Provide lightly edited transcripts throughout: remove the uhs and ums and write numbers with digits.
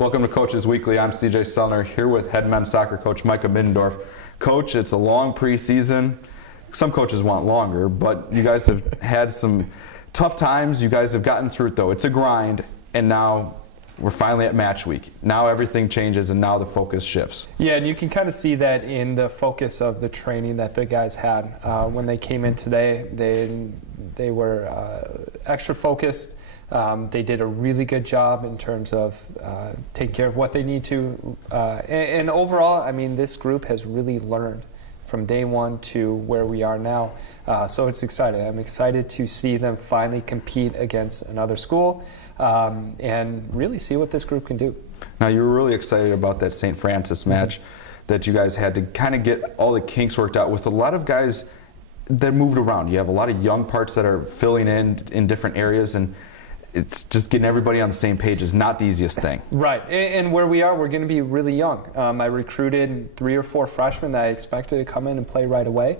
Welcome to Coaches Weekly. I'm CJ Sellner here with head men's soccer coach Micah Middendorf. Coach, it's a long preseason. Some coaches want longer, but you guys have had some tough times. You guys have gotten through it though. It's a grind, and now we're finally at match week. Now everything changes and now the focus shifts. Yeah, and you can kind of see that in the focus of the training that the guys had. When they came in today, they were extra focused. They did a really good job in terms of taking care of what they need to. And overall, I mean, this group has really learned from day one to where we are now. So it's exciting. I'm excited to see them finally compete against another school and really see what this group can do. Now, you were really excited about that St. Francis match that you guys had to kind of get all the kinks worked out with a lot of guys that moved around. You have a lot of young parts that are filling in different areas, and it's just getting everybody on the same page is not the easiest thing. Right, and where we are, we're going to be really young. I recruited 3 or 4 freshmen that I expected to come in and play right away.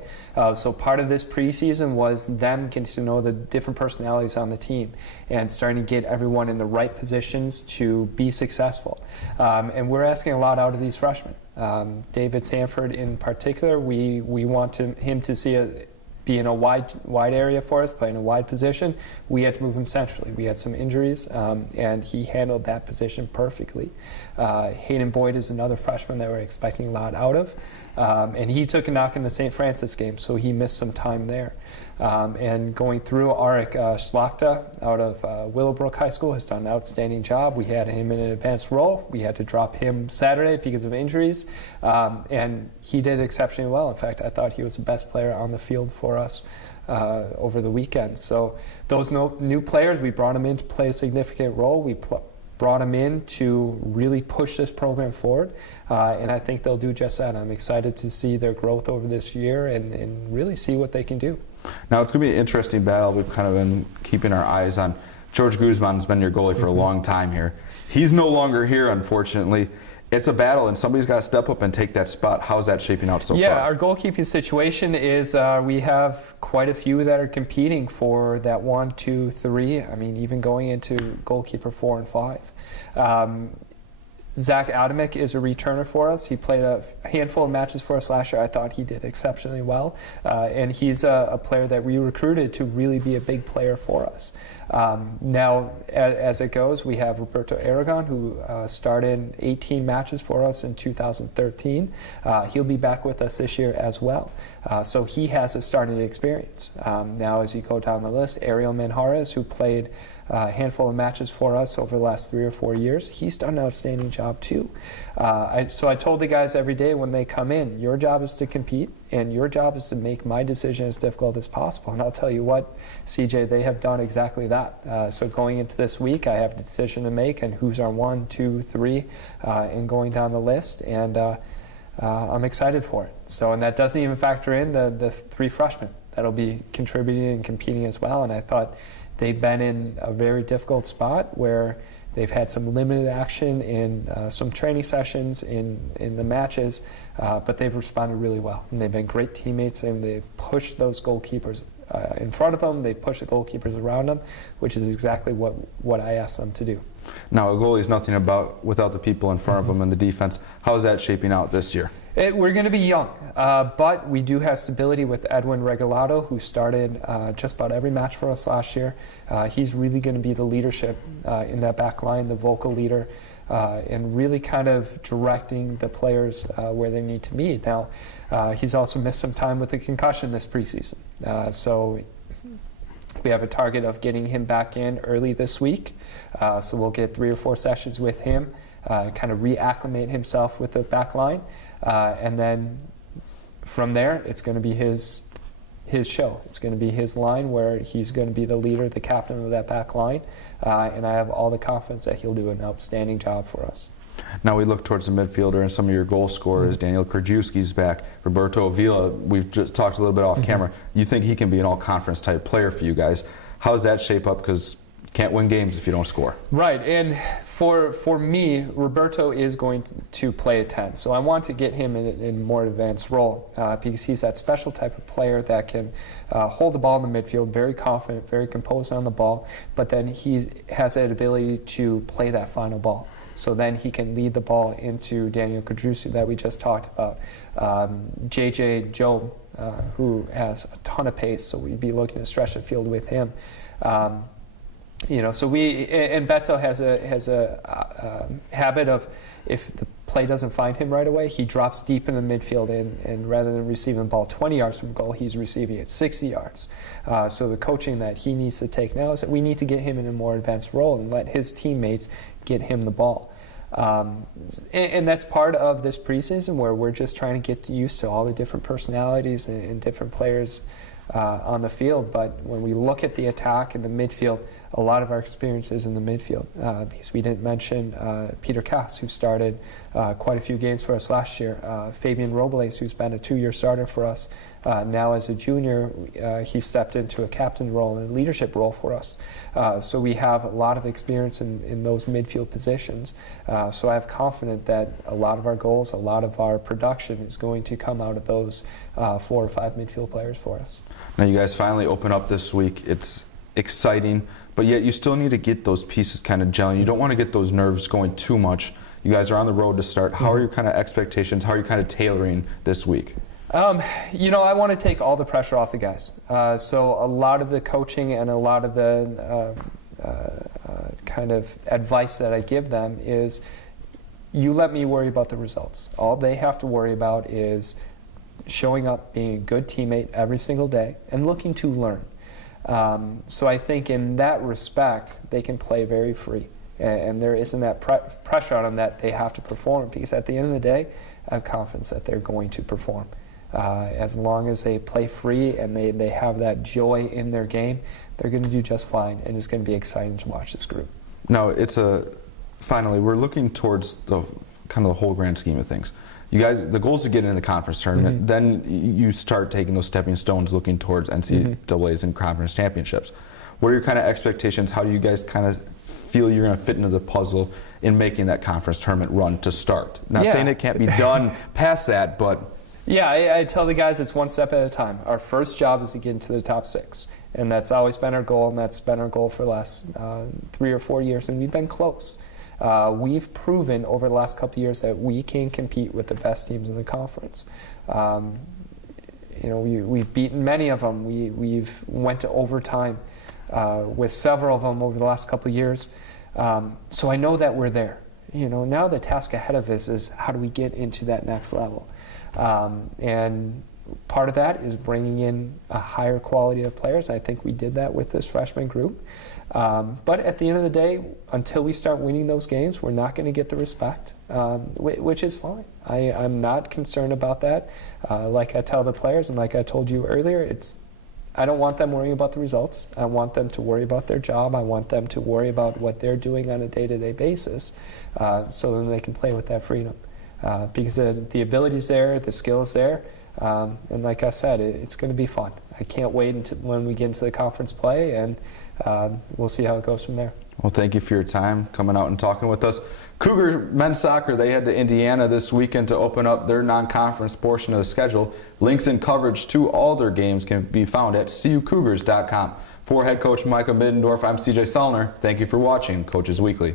So part of this preseason was them getting to know the different personalities on the team and starting to get everyone in the right positions to be successful. And we're asking a lot out of these freshmen. David Sanford in particular, we want him to be in a wide area for us, play in a wide position. We had to move him centrally. We had some injuries, and he handled that position perfectly. Hayden Boyd is another freshman that we're expecting a lot out of, and he took a knock in the St. Francis game, so he missed some time there. And going through, Arik Schlachta out of Willowbrook High School has done an outstanding job. We had him in an advanced role. We had to drop him Saturday because of injuries, and he did exceptionally well. In fact, I thought he was the best player on the field for us over the weekend. So those new players, we brought them in to play a significant role. We brought them in to really push this program forward, and I think they'll do just that. I'm excited to see their growth over this year and really see what they can do. Now, it's going to be an interesting battle. We've kind of been keeping our eyes on. George Guzman's been your goalie for a long time here. He's no longer here, unfortunately. It's a battle, and somebody's got to step up and take that spot. How's that shaping out so far? Yeah, our goalkeeping situation is we have quite a few that are competing for that 1, 2, 3. I mean, even going into goalkeeper 4 and 5. Zach Adamick is a returner for us. He played a handful of matches for us last year. I thought he did exceptionally well. And he's a player that we recruited to really be a big player for us. Now, as it goes, we have Roberto Aragon, who started 18 matches for us in 2013. He'll be back with us this year as well. So he has a starting experience. Now, as you go down the list, Ariel Manjarres, who played a handful of matches for us over the last 3 or 4 years, he's done an outstanding job too. So I told the guys every day when they come in, your job is to compete, and your job is to make my decision as difficult as possible. And I'll tell you what, CJ, they have done exactly that. So going into this week, I have a decision to make, and who's our 1, 2, 3, and going down the list, and I'm excited for it. So, and that doesn't even factor in the 3 freshmen that'll be contributing and competing as well. And I thought they've been in a very difficult spot where they've had some limited action in some training sessions in the matches, but they've responded really well. And they've been great teammates, and they've pushed those goalkeepers in front of them. They've pushed the goalkeepers around them, which is exactly what I asked them to do. Now, a goalie is nothing without the people in front of them and the defense. How is that shaping out this year? We're going to be young, but we do have stability with Edwin Regalado, who started just about every match for us last year. He's really going to be the leadership in that back line, the vocal leader, and really kind of directing the players where they need to be. Now, he's also missed some time with a concussion this preseason. So we have a target of getting him back in early this week. So we'll get 3 or 4 sessions with him, kind of reacclimate himself with the back line. And then from there, it's going to be his show. It's going to be his line where he's going to be the leader, the captain of that back line. And I have all the confidence that he'll do an outstanding job for us. Now we look towards the midfielder and some of your goal scorers. Daniel Krajewski's back. Roberto Avila, we've just talked a little bit off camera. You think he can be an all-conference type player for you guys. How does that shape up? Because you can't win games if you don't score. Right, and for me, Roberto is going to play a 10. So I want to get him in a more advanced role because he's that special type of player that can hold the ball in the midfield, very confident, very composed on the ball, but then he has that ability to play that final ball. so then he can lead the ball into Daniel Kadrusi that we just talked about. JJ Joe, who has a ton of pace, so we'd be looking to stretch the field with him. So Beto has a habit of, if the play doesn't find him right away, he drops deep in the midfield, and rather than receiving the ball 20 yards from goal, he's receiving it 60 yards. So the coaching that he needs to take now is that we need to get him in a more advanced role and let his teammates get him the ball. And that's part of this preseason, where we're just trying to get used to all the different personalities and different players on the field. But when we look at the attack in the midfield, a lot of our experience is in the midfield, because we didn't mention Peter Cass, who started quite a few games for us last year. Fabian Robles, who's been a 2-year starter for us. Now as a junior, he stepped into a captain role and a leadership role for us. So we have a lot of experience in those midfield positions. So I have confidence that a lot of our goals, a lot of our production is going to come out of those 4 or 5 midfield players for us. Now you guys finally open up this week. It's exciting, but yet you still need to get those pieces kind of gelling. You don't want to get those nerves going too much. You guys are on the road to start. How are your kind of expectations? How are you kind of tailoring this week? I want to take all the pressure off the guys. So a lot of the coaching and a lot of the kind of advice that I give them is, you let me worry about the results. All they have to worry about is showing up, being a good teammate every single day, and looking to learn. So I think in that respect, they can play very free. And there isn't that pressure on them that they have to perform, because at the end of the day, I have confidence that they're going to perform. As long as they play free and they have that joy in their game, they're going to do just fine, and it's going to be exciting to watch this group. Now, finally, we're looking towards the kind of the whole grand scheme of things. You guys, the goal is to get in the conference tournament. Then you start taking those stepping stones, looking towards NCAAs and conference championships. What are your kind of expectations? How do you guys kind of feel you're going to fit into the puzzle in making that conference tournament run to start? Not saying it can't be done past that, but... Yeah, I tell the guys it's one step at a time. Our first job is to get into the top 6. And that's always been our goal, and that's been our goal for the last 3 or 4 years, and we've been close. We've proven over the last couple of years that we can compete with the best teams in the conference. We've beaten many of them. We've went to overtime with several of them over the last couple of years. So I know that we're there. Now the task ahead of us is, how do we get into that next level? And part of that is bringing in a higher quality of players. I think we did that with this freshman group. But at the end of the day, until we start winning those games, we're not going to get the respect, which is fine. I'm not concerned about that. Like I tell the players, and like I told you earlier, I don't want them worrying about the results. I want them to worry about their job. I want them to worry about what they're doing on a day-to-day basis, so then they can play with that freedom. Because the ability's there, the skill's there, and like I said, it's going to be fun. I can't wait until when we get into the conference play, and we'll see how it goes from there. Well, thank you for your time coming out and talking with us. Cougar men's soccer, they head to Indiana this weekend to open up their non-conference portion of the schedule. Links and coverage to all their games can be found at CUCougars.com. For head coach Micah Middendorf, I'm CJ Sellner. Thank you for watching Coaches Weekly.